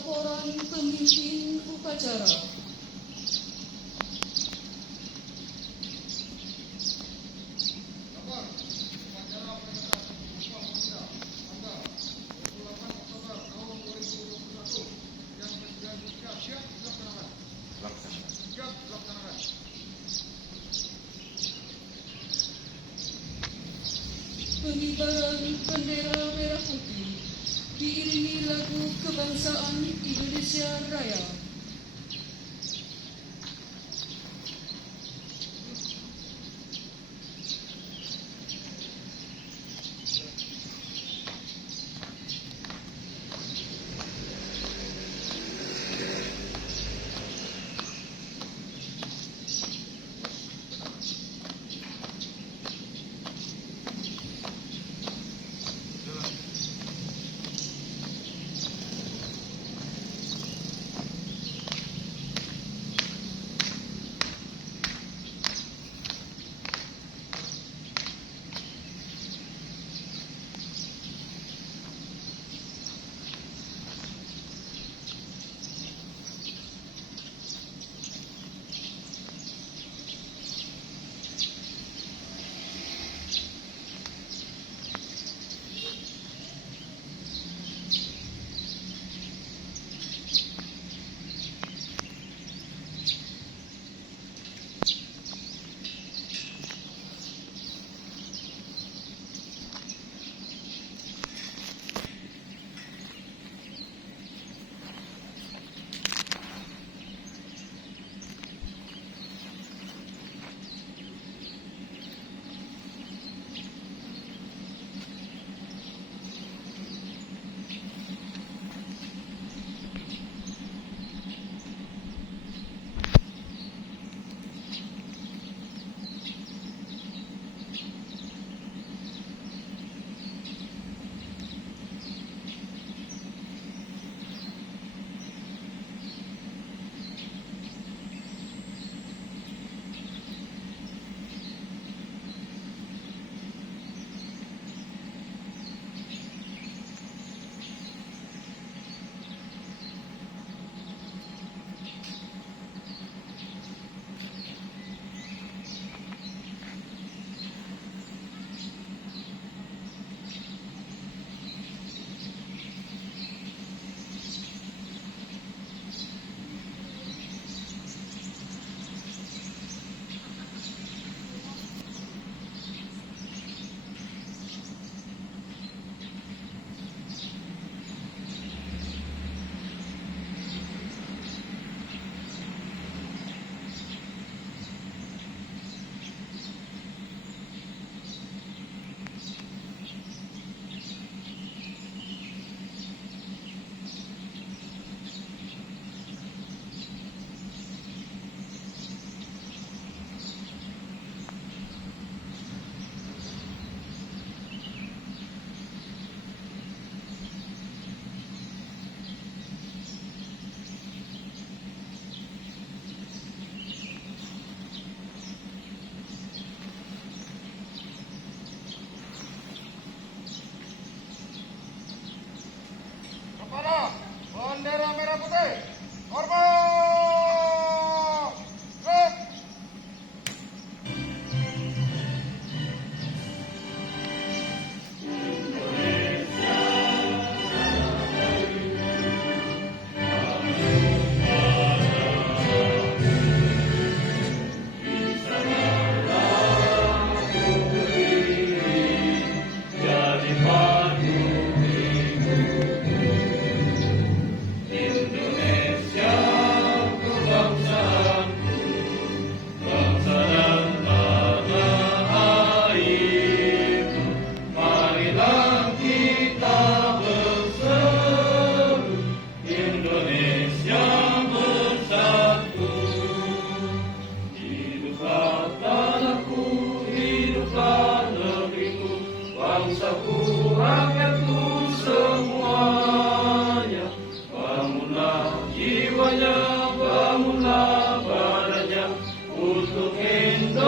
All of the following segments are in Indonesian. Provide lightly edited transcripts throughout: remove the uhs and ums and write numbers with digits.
laporan pemimpin upacara. Pengibaran bendera merah putih diiringi lagu kebangsaan Indonesia Raya. Bendera merah putih, hormat! Bangsaku, rakyatku semuanya, bangunlah jiwanya, bangunlah badannya untuk Indonesia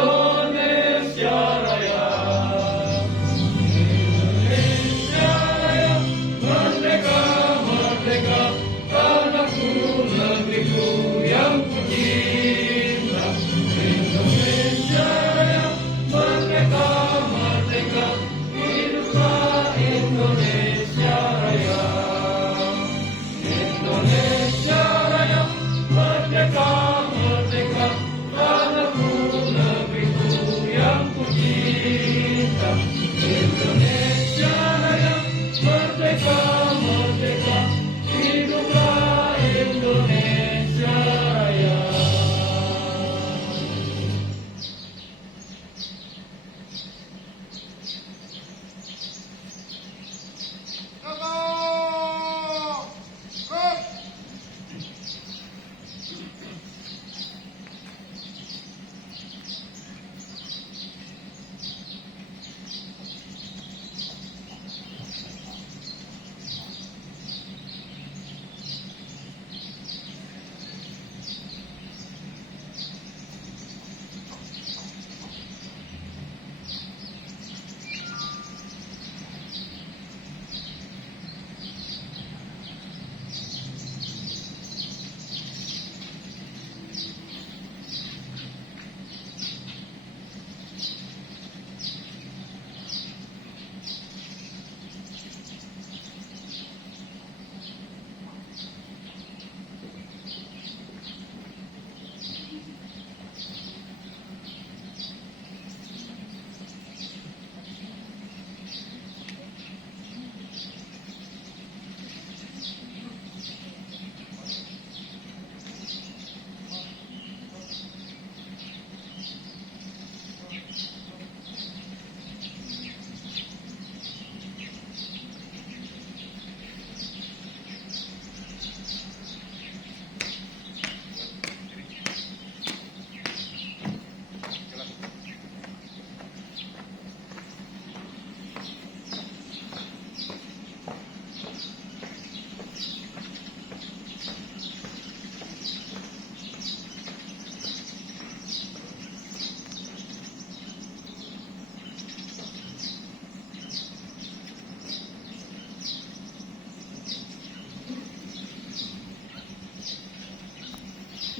Raya. Indonesia Raya, merdeka, merdeka,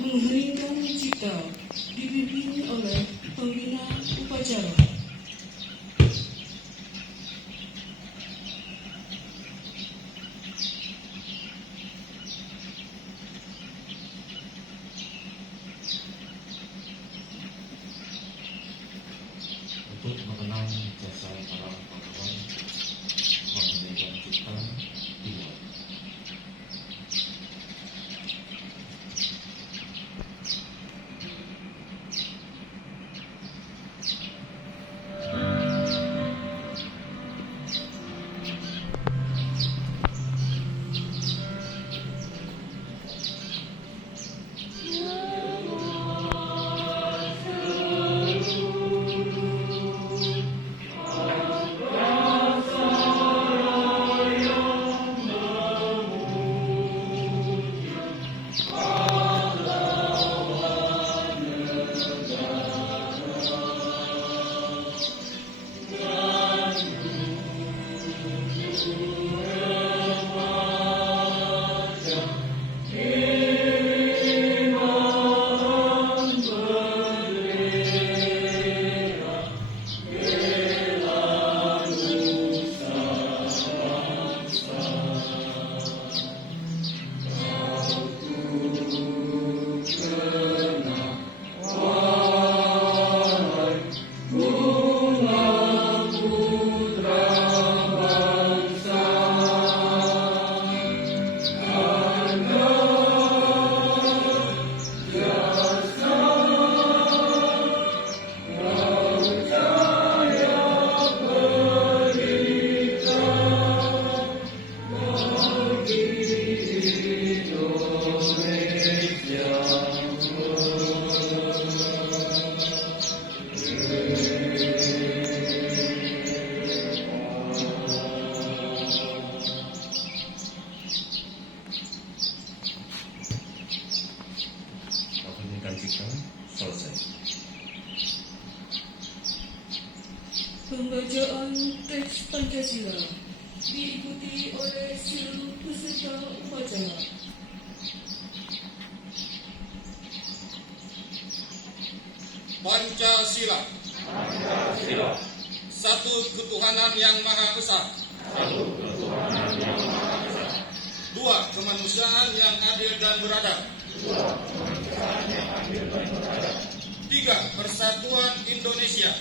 mengheningkan cipta dipimpin oleh pembina upacara. Untuk mengenang jasa para pahlawan mengheningkan cipta dimulai. Mengheningkan cipta selesai. Pembacaan teks Pancasila diikuti oleh seluruh peserta upacara. Pancasila. Satu ketuhanan yang Maha Esa. Dua, kemanusiaan yang adil dan beradab. Tiga, persatuan Indonesia.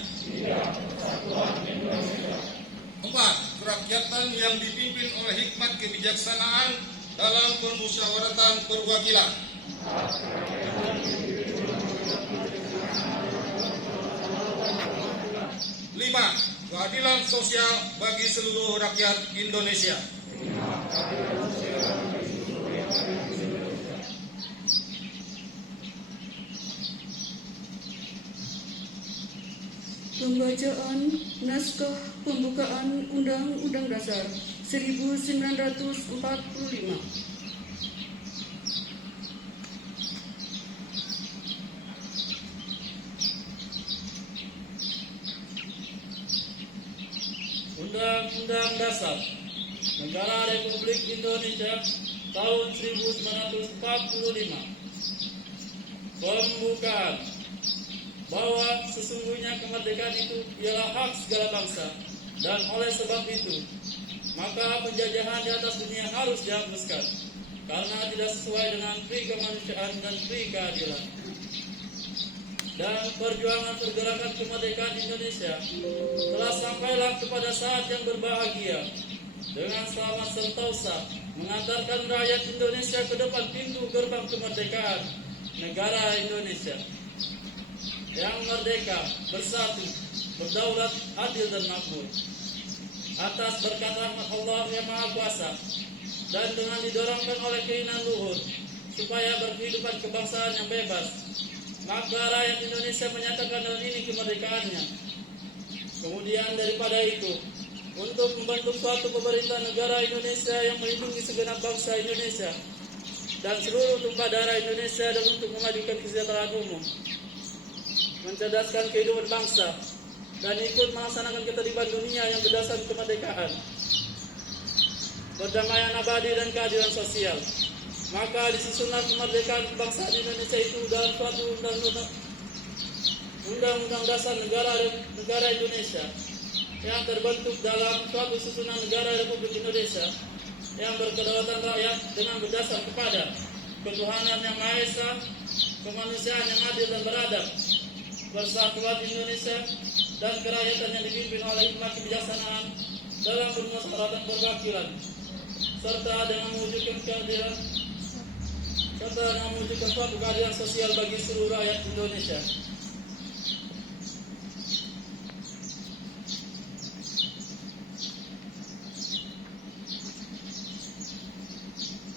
Empat, kerakyatan yang dipimpin oleh hikmat kebijaksanaan dalam permusyawaratan perwakilan. Lima, keadilan sosial bagi seluruh rakyat Indonesia. Pembacaan naskah pembukaan Undang-Undang Dasar 1945. Undang-Undang Dasar Negara Republik Indonesia tahun 1945. Pembukaan bahwa sesungguhnya kemerdekaan itu ialah hak segala bangsa, dan oleh sebab itu maka penjajahan di atas dunia harus dihapuskan karena tidak sesuai dengan pri kemanusiaan dan pri keadilan. Dan perjuangan pergerakan kemerdekaan Indonesia telah sampailah kepada saat yang berbahagia dengan selamat sentosa mengantarkan rakyat Indonesia ke depan pintu gerbang kemerdekaan negara Indonesia yang merdeka, bersatu, berdaulat, adil dan makmur atas berkat rahmat Allah yang Maha Kuasa, dan dengan didorongkan oleh keinginan luhur supaya berkehidupan kebangsaan yang bebas, maka rakyat Indonesia menyatakan dengan ini kemerdekaannya. Kemudian daripada itu, untuk membentuk suatu pemerintah negara Indonesia yang melindungi segenap bangsa Indonesia dan seluruh tumpah darah Indonesia, dan untuk memajukan kesejahteraan umum, mencerdaskan kehidupan bangsa, dan ikut melaksanakan ketertiban dunia yang berdasarkan kemerdekaan, perdamaian abadi dan keadilan sosial. Maka disusunlah kemerdekaan bangsa di Indonesia itu dalam suatu undang-undang dasar negara Indonesia yang terbentuk dalam suatu susunan negara Republik Indonesia yang berkedaulatan rakyat dengan berdasar kepada ketuhanan yang Maha Esa, kemanusiaan yang adil dan beradab, persatuan Indonesia, dan kerakyatan yang dipimpin oleh hikmat kebijaksanaan dalam permusyawaratan perwakilan, serta dengan mewujudkan suatu keadilan sosial bagi seluruh rakyat Indonesia.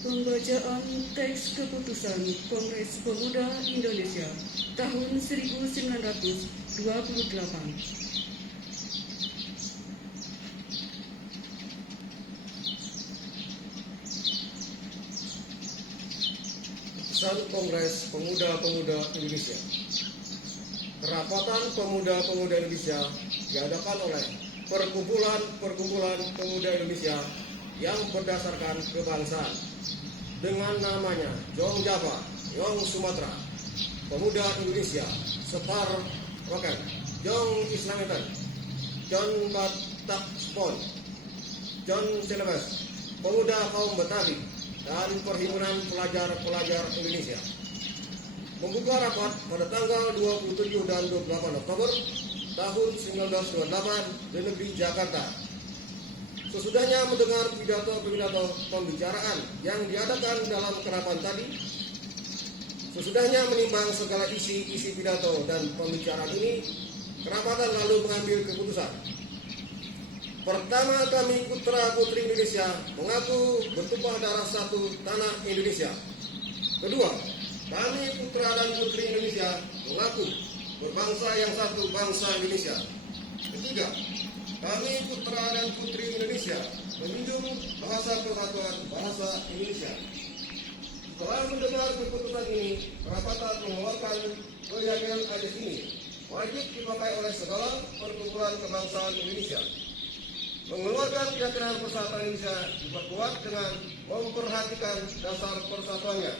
Pembacaan teks keputusan Kongres Pemuda Indonesia tahun 1928. Keputusan Kongres Pemuda-Pemuda Indonesia. Kerapatan Pemuda-Pemuda Indonesia diadakan oleh Perkumpulan Pemuda Indonesia yang berdasarkan kebangsaan dengan namanya Jong Java, Jong Sumatera, Pemuda Indonesia, Separ Rokan, Jong Islamitan, John Batak Spon, John Celebes, Pemuda Kaum Betawi, dan Perhimpunan Pelajar-Pelajar Indonesia. Membuka rapat pada tanggal 27 dan 28 Oktober tahun 1928 di negeri Jakarta. Sesudahnya mendengar pidato-pidato pembicaraan yang diadakan dalam kerapan tadi, sesudahnya menimbang segala isi pidato dan pembicaraan ini, kerapatan lalu mengambil keputusan. Pertama, kami putra-putri Indonesia mengaku bertumpah darah satu tanah Indonesia. Kedua, kami putra dan putri Indonesia mengaku berbangsa yang satu, bangsa Indonesia. Ketiga, kami putra dan putri Indonesia menjunjung bahasa persatuan bahasa Indonesia. Setelah mendengar keputusan ini, kerapatan mengeluarkan keyakinan ajas ini wajib dipakai oleh segala perkumpulan kebangsaan Indonesia. Mengeluarkan keyakinan persatuan Indonesia diperkuat dengan memperhatikan dasar persatuannya.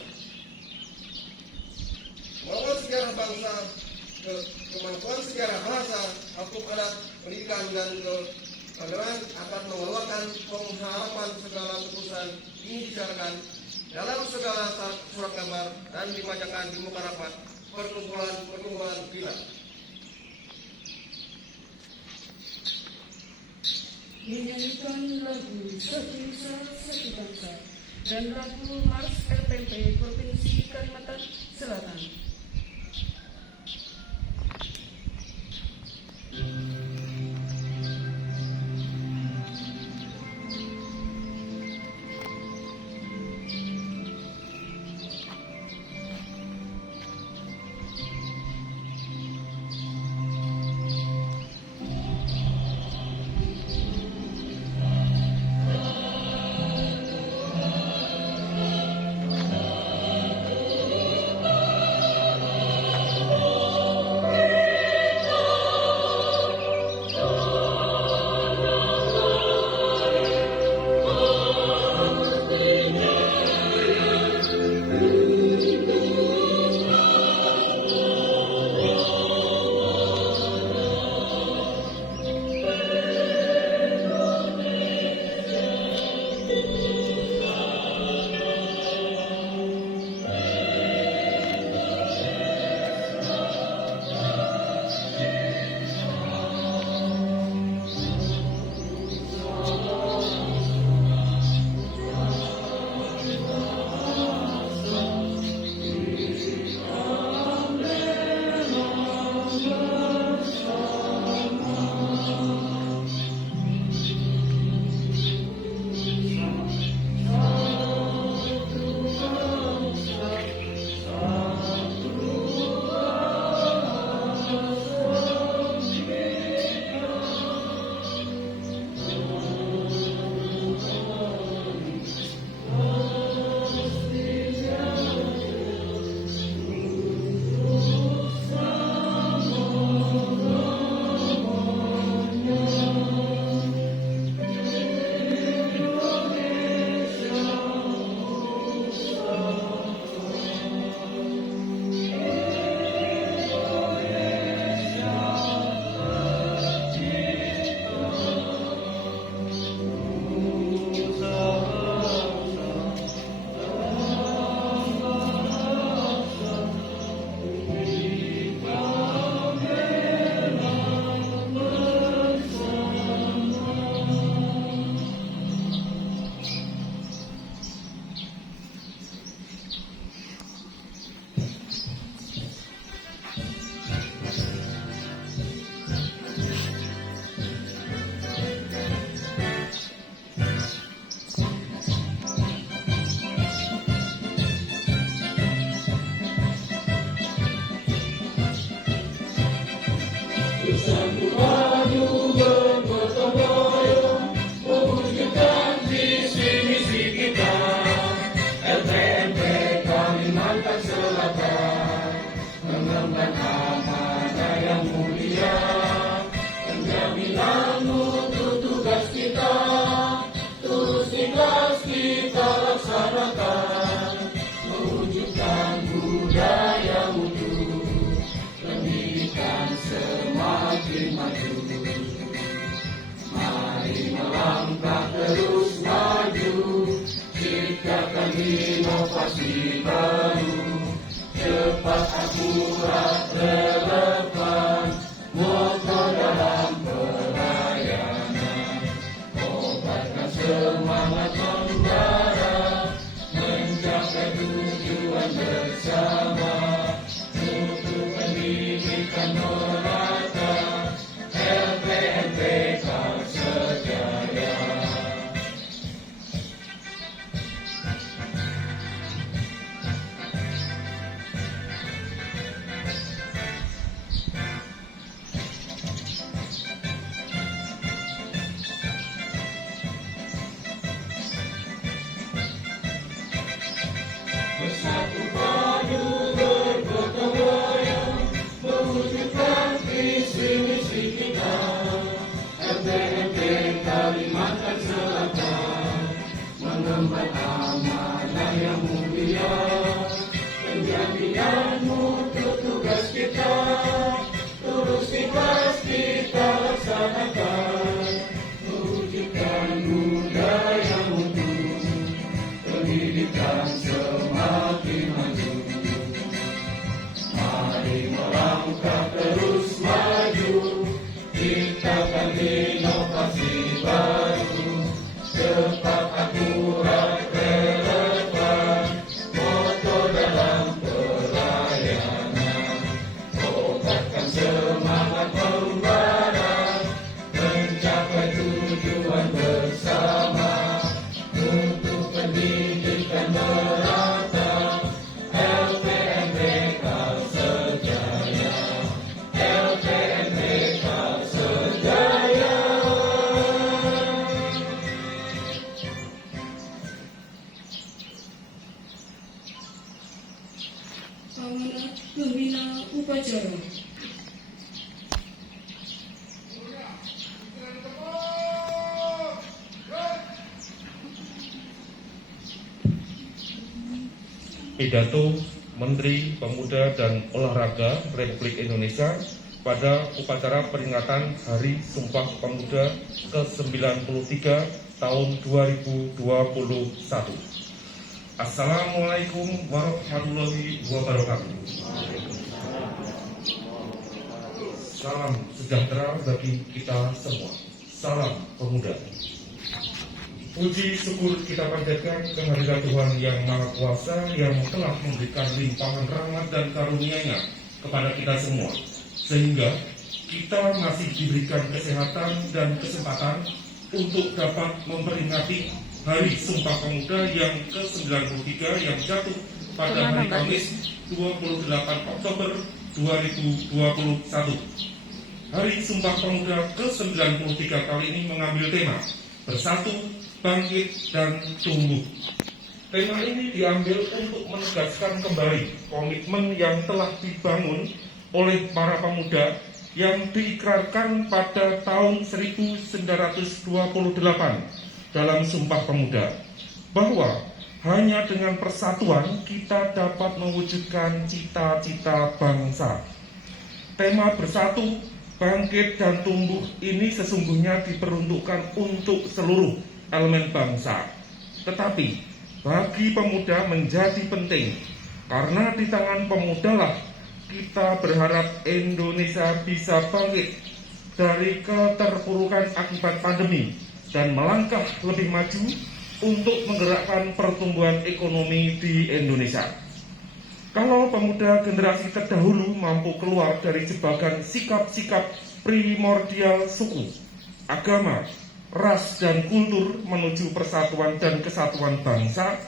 Mengawal sejarah bangsa, kemampuan sejarah bahasa, hukum adat, pendidikan, dan keagamaan akan mengeluarkan pengharapan segala keputusan ini dibicarakan dalam segala surat kabar dan dibacakan di muka rapat perkumpulan kita. Menyanyikan lagu Satu Nusa Satu Bangsa dan lagu Mars RPMP Provinsi Kalimantan Selatan. panjatkan semangat membara, mencapai tujuan bersama, untuk pendidikan merata, LPMPK sejaya. Bersatu padu bergotong royong, mewujudkan visi misi kita. LPMP Kalimantan Selatan mengemban amanah yang mulia, menjadikan mutu tugas kita, terus ikhlas kita laksanakan, mewujudkan budaya mutu, pendidikan semakin maju. Mari melangkah terus maju, ciptakan inovasi baru, cepat akurat relevan, moto dalam pelayanan, obatkan semangat membara, mencapai tujuan bersama, untuk pendidikan merata, LPMPK sejaya, LPMPK sejaya. Amanat pembina upacara. Pidato Menteri Pemuda dan Olahraga Republik Indonesia pada upacara peringatan Hari Sumpah Pemuda ke-93 tahun 2021. Assalamualaikum warahmatullahi wabarakatuh. Salam sejahtera bagi kita semua. Salam pemuda. Puji syukur kita panjatkan kehadirat Tuhan Yang Maha Kuasa yang telah memberikan limpahan rahmat dan karunia-Nya kepada kita semua, sehingga kita masih diberikan kesehatan dan kesempatan untuk dapat memperingati Hari Sumpah Pemuda yang ke-93 yang jatuh pada hari Kamis 28 Oktober 2021. Hari Sumpah Pemuda ke-93 kali ini mengambil tema Bersatu, Bangkit, dan Tumbuh. Tema ini diambil untuk menegaskan kembali komitmen yang telah dibangun oleh para pemuda yang diikrarkan pada tahun 1928 dalam Sumpah Pemuda, bahwa hanya dengan persatuan kita dapat mewujudkan cita-cita bangsa. Tema Bersatu, Bangkit, dan Tumbuh ini sesungguhnya diperuntukkan untuk seluruh elemen bangsa. Tetapi bagi pemuda menjadi penting, karena di tangan pemudalah kita berharap Indonesia bisa bangkit dari keterpurukan akibat pandemi dan melangkah lebih maju untuk menggerakkan pertumbuhan ekonomi di Indonesia. Kalau pemuda generasi terdahulu mampu keluar dari jebakan sikap-sikap primordial suku, agama, ras, dan kultur menuju persatuan dan kesatuan bangsa,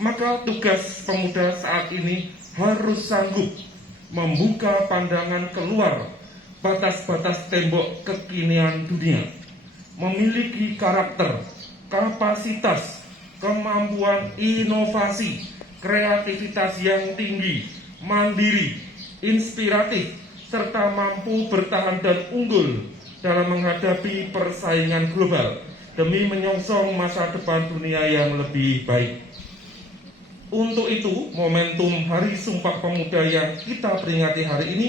maka tugas pemuda saat ini harus sanggup membuka pandangan keluar batas-batas tembok kekinian dunia, memiliki karakter, kapasitas, kemampuan inovasi, kreativitas yang tinggi, mandiri, inspiratif, serta mampu bertahan dan unggul dalam menghadapi persaingan global demi menyongsong masa depan dunia yang lebih baik. Untuk itu, momentum Hari Sumpah Pemuda yang kita peringati hari ini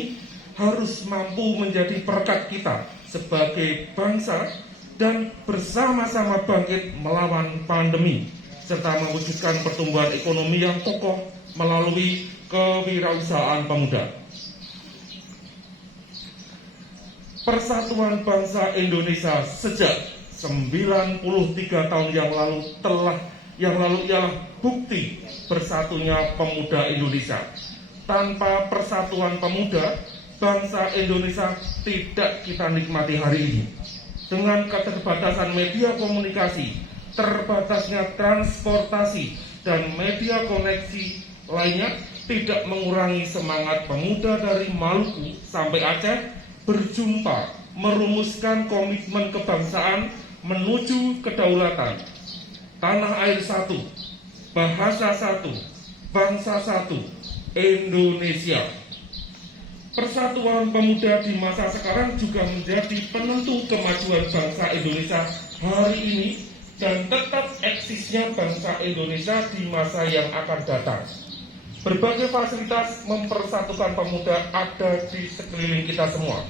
harus mampu menjadi perekat kita sebagai bangsa dan bersama-sama bangkit melawan pandemi, serta mewujudkan pertumbuhan ekonomi yang kokoh melalui kewirausahaan pemuda. Persatuan bangsa Indonesia sejak 93 tahun yang lalu ialah bukti bersatunya pemuda Indonesia. Tanpa persatuan pemuda, bangsa Indonesia tidak kita nikmati hari ini. Dengan keterbatasan media komunikasi, terbatasnya transportasi, dan media koneksi lainnya tidak mengurangi semangat pemuda dari Maluku sampai Aceh berjumpa, merumuskan komitmen kebangsaan menuju kedaulatan. Tanah air satu, bahasa satu, bangsa satu, Indonesia. Persatuan pemuda di masa sekarang juga menjadi penentu kemajuan bangsa Indonesia hari ini dan tetap eksisnya bangsa Indonesia di masa yang akan datang. Berbagai fasilitas mempersatukan pemuda ada di sekeliling kita semua.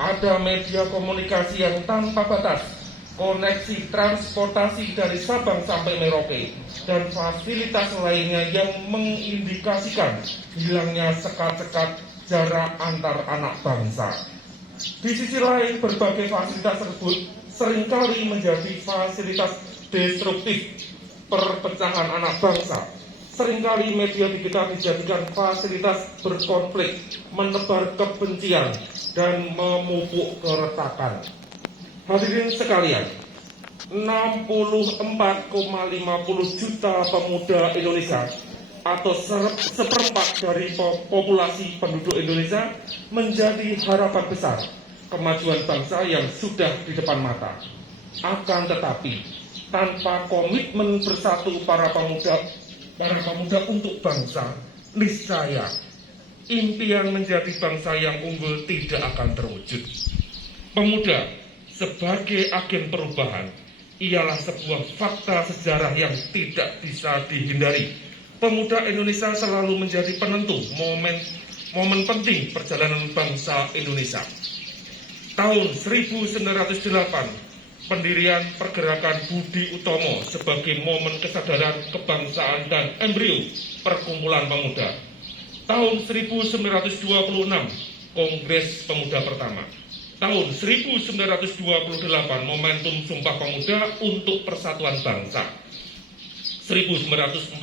Ada media komunikasi yang tanpa batas, koneksi transportasi dari Sabang sampai Merauke, dan fasilitas lainnya yang mengindikasikan hilangnya sekat-sekat jarak antar anak bangsa. Di sisi lain, berbagai fasilitas tersebut seringkali menjadi fasilitas destruktif perpecahan anak bangsa. Seringkali media kita dijadikan fasilitas berkonflik, menebar kebencian, dan memupuk keretakan. Hadirin sekalian, 64,50 juta pemuda Indonesia atau seperempat dari populasi penduduk Indonesia menjadi harapan besar kemajuan bangsa yang sudah di depan mata. Akan tetapi, tanpa komitmen bersatu para pemuda untuk bangsa, niscaya impian menjadi bangsa yang unggul tidak akan terwujud. Pemuda sebagai agen perubahan ialah sebuah fakta sejarah yang tidak bisa dihindari. Pemuda Indonesia selalu menjadi penentu momen penting perjalanan bangsa Indonesia. Tahun 1908, pendirian pergerakan Budi Utomo sebagai momen kesadaran kebangsaan dan embrio perkumpulan pemuda. Tahun 1926, Kongres Pemuda pertama. Tahun 1928, momentum Sumpah Pemuda untuk Persatuan Bangsa. 1945,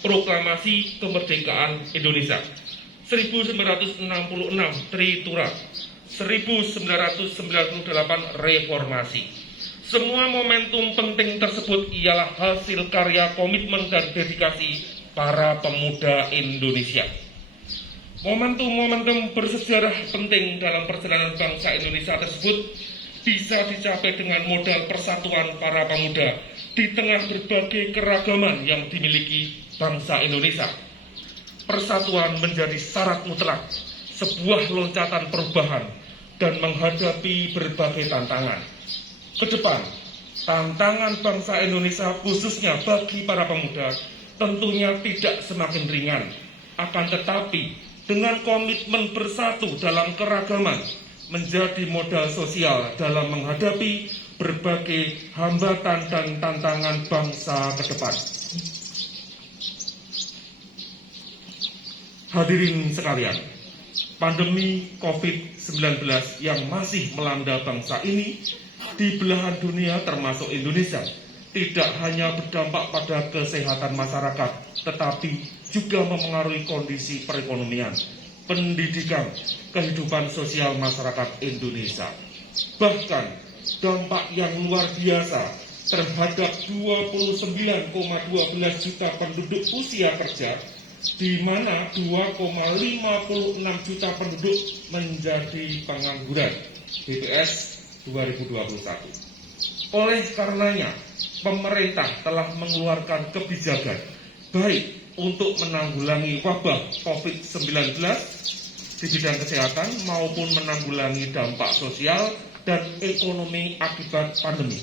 Proklamasi Kemerdekaan Indonesia. 1966, Tritura. 1998, Reformasi. Semua momentum penting tersebut ialah hasil karya, komitmen, dan dedikasi para pemuda Indonesia. Momentum-momentum bersejarah penting dalam perjalanan bangsa Indonesia tersebut bisa dicapai dengan modal persatuan para pemuda di tengah berbagai keragaman yang dimiliki bangsa Indonesia. Persatuan menjadi syarat mutlak sebuah loncatan perubahan dan menghadapi berbagai tantangan. Ke depan, tantangan bangsa Indonesia khususnya bagi para pemuda tentunya tidak semakin ringan. Akan tetapi, dengan komitmen bersatu dalam keragaman menjadi modal sosial dalam menghadapi berbagai hambatan dan tantangan bangsa ke depan. Hadirin sekalian, pandemi COVID-19 yang masih melanda bangsa ini di belahan dunia termasuk Indonesia tidak hanya berdampak pada kesehatan masyarakat, tetapi juga memengaruhi kondisi perekonomian, pendidikan, kehidupan sosial masyarakat Indonesia. Bahkan dampak yang luar biasa terhadap 29,12 juta penduduk usia kerja, di mana 2,56 juta penduduk menjadi pengangguran. BPS 2021. Oleh karenanya, pemerintah telah mengeluarkan kebijakan baik untuk menanggulangi wabah COVID-19 di bidang kesehatan maupun menanggulangi dampak sosial dan ekonomi akibat pandemi.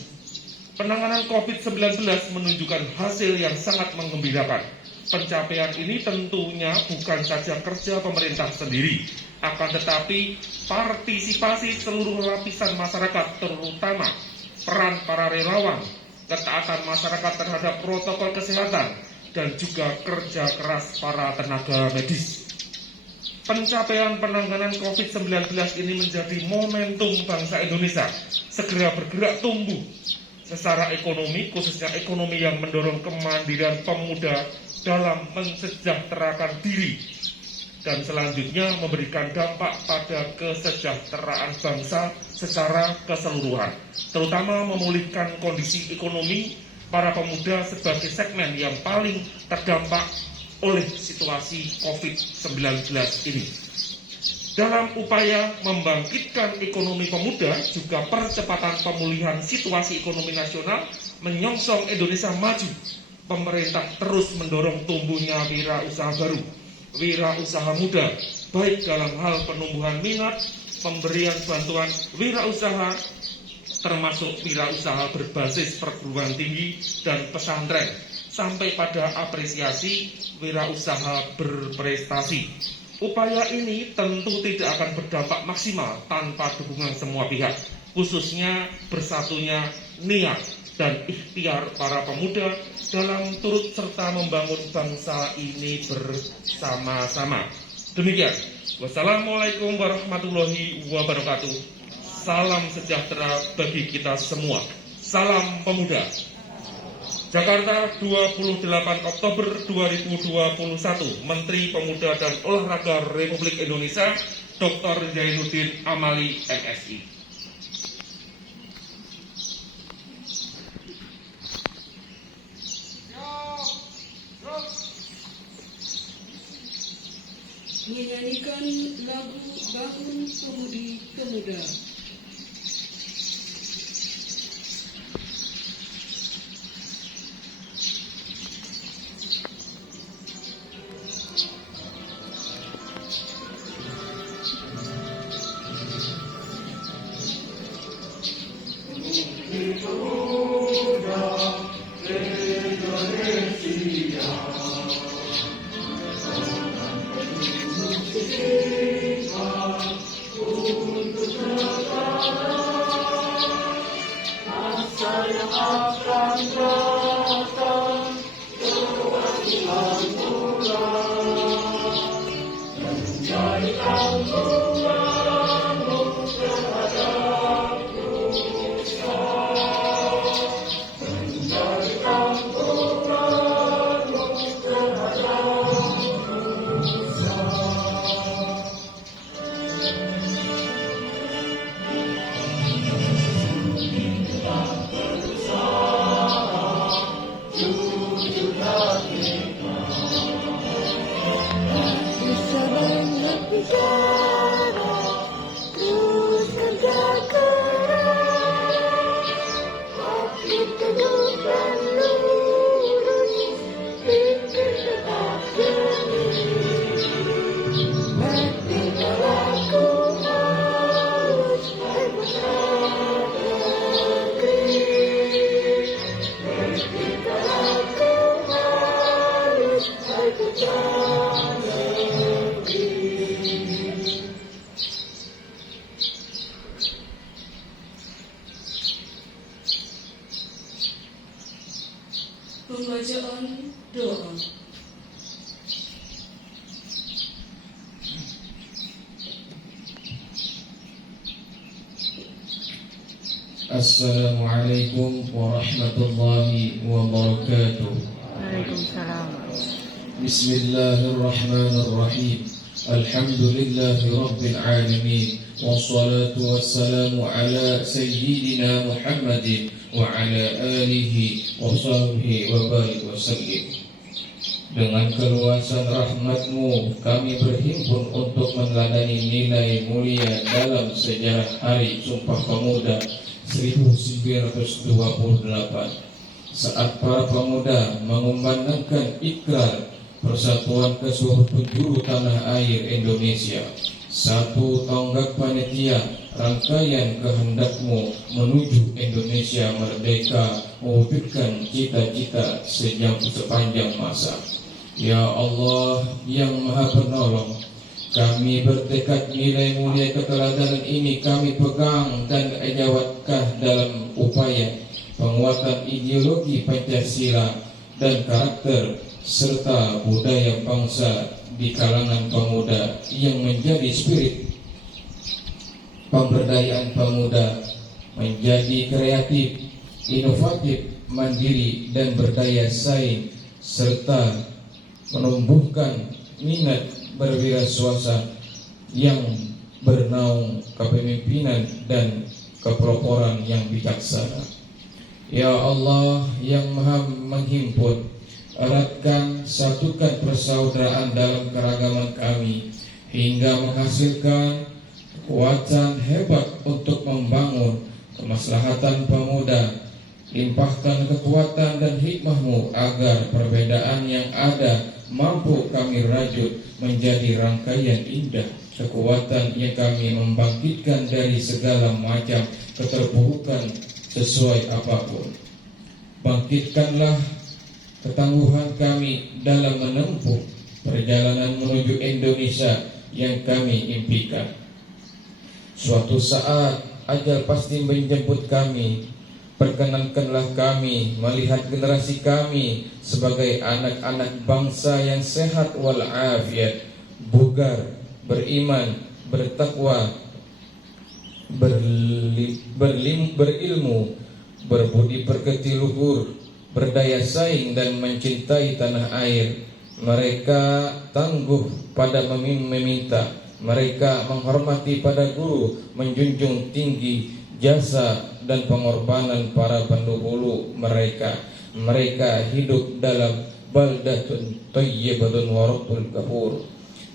Penanganan COVID-19 menunjukkan hasil yang sangat menggembirakan. Pencapaian ini tentunya bukan saja kerja pemerintah sendiri, akan tetapi partisipasi seluruh lapisan masyarakat, terutama peran para relawan, ketaatan masyarakat terhadap protokol kesehatan, dan juga kerja keras para tenaga medis. pencapaian penanganan COVID-19 ini menjadi momentum bangsa Indonesia segera bergerak tumbuh secara ekonomi, khususnya ekonomi yang mendorong kemandirian pemuda dalam mensejahterakan diri, dan selanjutnya memberikan dampak pada kesejahteraan bangsa secara keseluruhan, terutama memulihkan kondisi ekonomi para pemuda sebagai segmen yang paling terdampak oleh situasi COVID-19 ini. Dalam upaya membangkitkan ekonomi pemuda, juga percepatan pemulihan situasi ekonomi nasional menyongsong Indonesia maju. Pemerintah terus mendorong tumbuhnya wirausaha baru, wirausaha muda, baik dalam hal penumbuhan minat, pemberian bantuan wirausaha, termasuk wirausaha berbasis perguruan tinggi dan pesantren, sampai pada apresiasi wirausaha berprestasi. Upaya ini tentu tidak akan berdampak maksimal tanpa dukungan semua pihak, khususnya bersatunya niat dan ikhtiar para pemuda dalam turut serta membangun bangsa ini bersama-sama. Demikian. Wassalamualaikum warahmatullahi wabarakatuh. Salam sejahtera bagi kita semua. Salam pemuda. Jakarta, 28 Oktober 2021. Menteri Pemuda dan Olahraga Republik Indonesia, Dr. Zainuddin Amali, MSI. Menyanyikan lagu Bangun Pemudi Pemuda. Pembacaan doa. Assalamualaikum warahmatullahi wabarakatuh. Waalaikumsalam. Bismillahirrahmanirrahim. Alhamdulillahi rabbil alamin. Wassalatu wassalamu ala sayyidina Muhammadin wa ala alihi wa sahbihi wa barik wa sallim. Dengan keluasan rahmat-Mu kami berhimpun untuk meneladani nilai mulia dalam sejarah Hari Sumpah Pemuda 1928, saat para pemuda mengumandangkan ikrar persatuan ke seluruh penjuru tanah air Indonesia. Satu tonggak panitia rangkaian kehendak-Mu menuju Indonesia merdeka, mewujudkan cita-cita sepanjang masa. Ya Allah yang Maha Penolong, kami bertekad nilai mulia keteladanan ini kami pegang dan ejawatkan dalam upaya penguatan ideologi Pancasila dan karakter serta budaya bangsa di kalangan pemuda yang menjadi spirit pemberdayaan pemuda menjadi kreatif, inovatif, mandiri dan berdaya saing serta menumbuhkan minat berwirausaha yang bernaung kepemimpinan dan kepeloporan yang bijaksana. Ya Allah yang Maha menghimpun, eratkan, satukan persaudaraan dalam keragaman kami hingga menghasilkan kekuatan hebat untuk membangun kemaslahatan pemuda. Limpahkan kekuatan dan hikmah-Mu agar perbedaan yang ada mampu kami rajut menjadi rangkaian indah kekuatan yang kami membangkitkan dari segala macam keterpurukan sesuai apapun. Bangkitkanlah ketangguhan kami dalam menempuh perjalanan menuju Indonesia yang kami impikan. Suatu saat ajal pasti menjemput kami. Perkenankanlah kami melihat generasi kami sebagai anak-anak bangsa yang sehat walafiat, bugar, beriman, bertakwa, berilmu, berbudi pekerti luhur, berdaya saing dan mencintai tanah air. Mereka tangguh pada meminta, mereka menghormati pada guru, menjunjung tinggi jasa dan pengorbanan para pendahulu mereka. Mereka hidup dalam baldatun thayyibatun wa rabbul ghafur.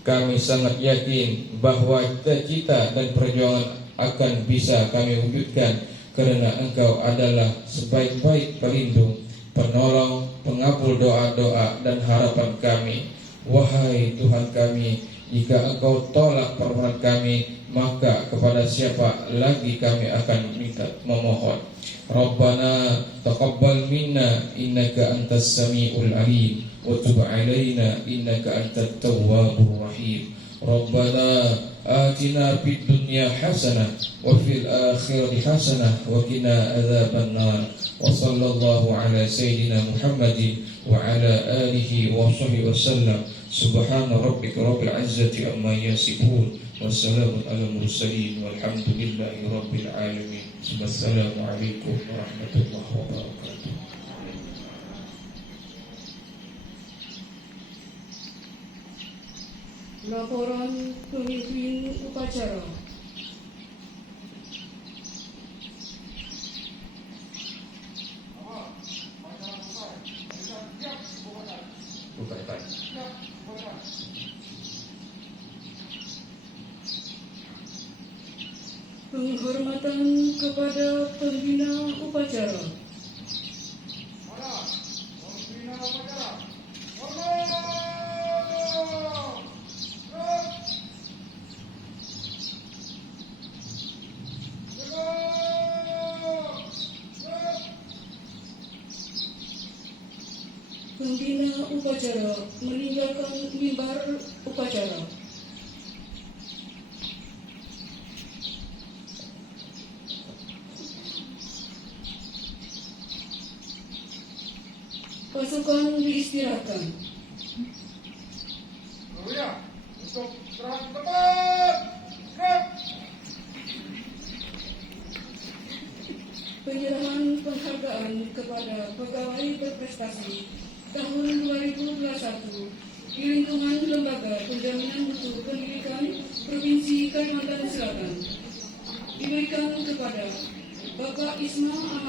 Kami sangat yakin bahwa cita-cita dan perjuangan akan bisa kami wujudkan karena Engkau adalah sebaik-baik pelindung, penolong, pengabul doa-doa dan harapan kami. Wahai Tuhan kami, jika Engkau tolak permohonan kami, maka kepada siapa lagi kami akan minta memohon? Rabbana taqabbal minna innaka antas samiul alim wa tub alaina innaka antat tawwabur rahim. Rabbana atina fid dunya hasanah wa fil akhirati hasanah wa qina adzabannar. Wa sallallahu ala sayyidina Muhammadin wa ala alihi wa sahbihi wasallam. Subhana rabbika rabbil izzati amma yasifun wa salamun alal mursalin walhamdulillahi rabbil alamin. Wassalamualaikum warahmatullahi wabarakatuh. Laporan pemimpin upacara. Penghormatan kepada pembina upacara. Pembina upacara meninggalkan mimbar upacara. Pasukan diistirahatkan. Untuk serang tepat. Penyerahan penghargaan kepada pegawai berprestasi tahun 2021 di lingkungan Lembaga Penjaminan Mutu Pendidikan Provinsi Kalimantan Selatan diberikan kepada Bapak Isma Ahmad